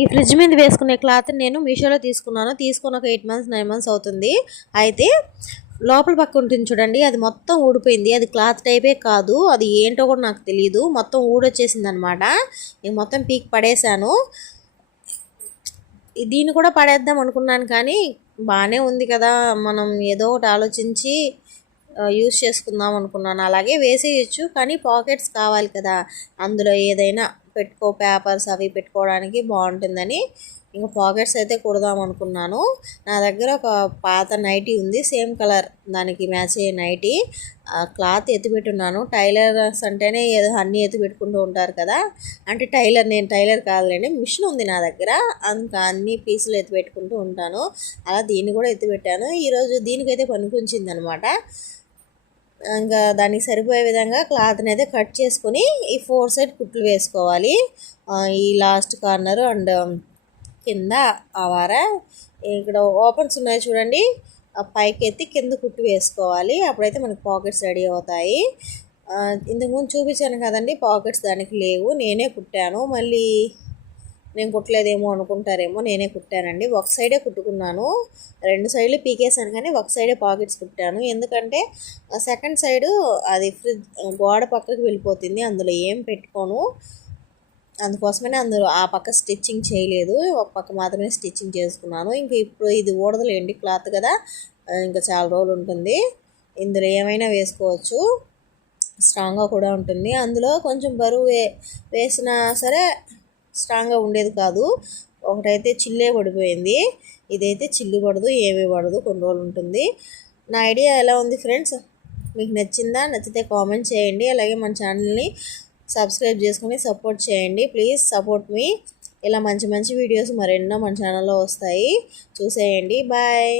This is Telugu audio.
ఈ ఫ్రిడ్జ్ మీద వేసుకునే క్లాత్ నేను మీషోలో తీసుకున్నాను. తీసుకుని ఒక 8 మంత్స్ 9 మంత్స్ అవుతుంది. అయితే లోపల పక్క ఉంటుంది చూడండి, అది మొత్తం ఊడిపోయింది. అది క్లాత్ టైపే కాదు, అది ఏంటో కూడా నాకు తెలియదు. మొత్తం ఊడొచ్చేసింది అనమాట. నేను మొత్తం పీక్ పడేశాను. దీన్ని కూడా పడేద్దాం అనుకున్నాను, కానీ బాగానే ఉంది కదా, మనం ఏదో ఒకటి ఆలోచించి యూస్ చేసుకుందాం అనుకున్నాను. అలాగే వేసేయచ్చు, కానీ పాకెట్స్ కావాలి కదా, అందులో ఏదైనా పేపర్స్ అవి పెట్టుకోవడానికి బాగుంటుందని ఇంకా పాకెట్స్ అయితే కుడదాం అనుకున్నాను. నా దగ్గర ఒక పాత నైటీ ఉంది, సేమ్ కలర్, దానికి మ్యాచ్ అయ్యే నైటీ. క్లాత్ ఎత్తిపెట్టున్నాను. టైలర్స్ అంటేనే ఏదో అన్నీ ఎత్తిపెట్టుకుంటూ ఉంటారు కదా, అంటే నేను టైలర్ కాదులేండి, మిషన్ ఉంది నా దగ్గర, ఇంకా అన్ని పీసులు ఎత్తిపెట్టుకుంటూ ఉంటాను. అలా దీన్ని కూడా ఎత్తిపెట్టాను. ఈరోజు దీనికైతే పనికొచ్చింది అనమాట. ఇంకా దానికి సరిపోయే విధంగా క్లాత్ని అయితే కట్ చేసుకొని ఈ 4 సైడ్ కుట్లు వేసుకోవాలి. ఈ లాస్ట్ కార్నర్ అండ్ కింద ఆవార ఇక్కడ ఓపెన్స్ ఉన్నాయి చూడండి, పైకి ఎత్తి కింద కుట్టు వేసుకోవాలి. అప్పుడైతే మనకి పాకెట్స్ రెడీ అవుతాయి. ఇంతకుముందు చూపించాను కదండి, పాకెట్స్ దానికి లేవు, నేనే కుట్టాను. మళ్ళీ నేను కుట్టలేదేమో అనుకుంటారేమో, నేనే కుట్టానండి. ఒక సైడే కుట్టుకున్నాను, 2 సైడ్లు పీకేసాను, కానీ ఒక సైడే పాకెట్స్ కుట్టాను. ఎందుకంటే సెకండ్ సైడు అది ఫ్రిడ్జ్ గోడ పక్కకి వెళ్ళిపోతుంది, అందులో ఏం పెట్టుకోను. అందుకోసమనే అందులో ఆ పక్క స్టిచ్చింగ్ చేయలేదు, ఒక పక్క మాత్రమే స్టిచ్చింగ్ చేసుకున్నాను. ఇంకా ఇప్పుడు ఇది ఊడదలేండి, క్లాత్ కదా, ఇంకా చాలా రోజులు ఉంటుంది. ఇందులో ఏమైనా వేసుకోవచ్చు, స్ట్రాంగ్గా కూడా ఉంటుంది. అందులో కొంచెం బరువు వేసినా సరే స్ట్రాంగ్గా ఉండేది కాదు. ఒకటైతే చిల్లే పడిపోయింది, ఇదైతే చిల్లు పడదు, ఏమీ పడదు, కొన్ని రోజులు ఉంటుంది. నా ఐడియా ఎలా ఉంది ఫ్రెండ్స్, మీకు నచ్చిందా? నచ్చితే కామెంట్ చేయండి. అలాగే మన ఛానల్ని సబ్స్క్రైబ్ చేసుకుని సపోర్ట్ చేయండి. ప్లీజ్ సపోర్ట్ మీ. ఇలా మంచి మంచి వీడియోస్ మరెన్నో మన ఛానల్లో వస్తాయి, చూసేయండి. బాయ్.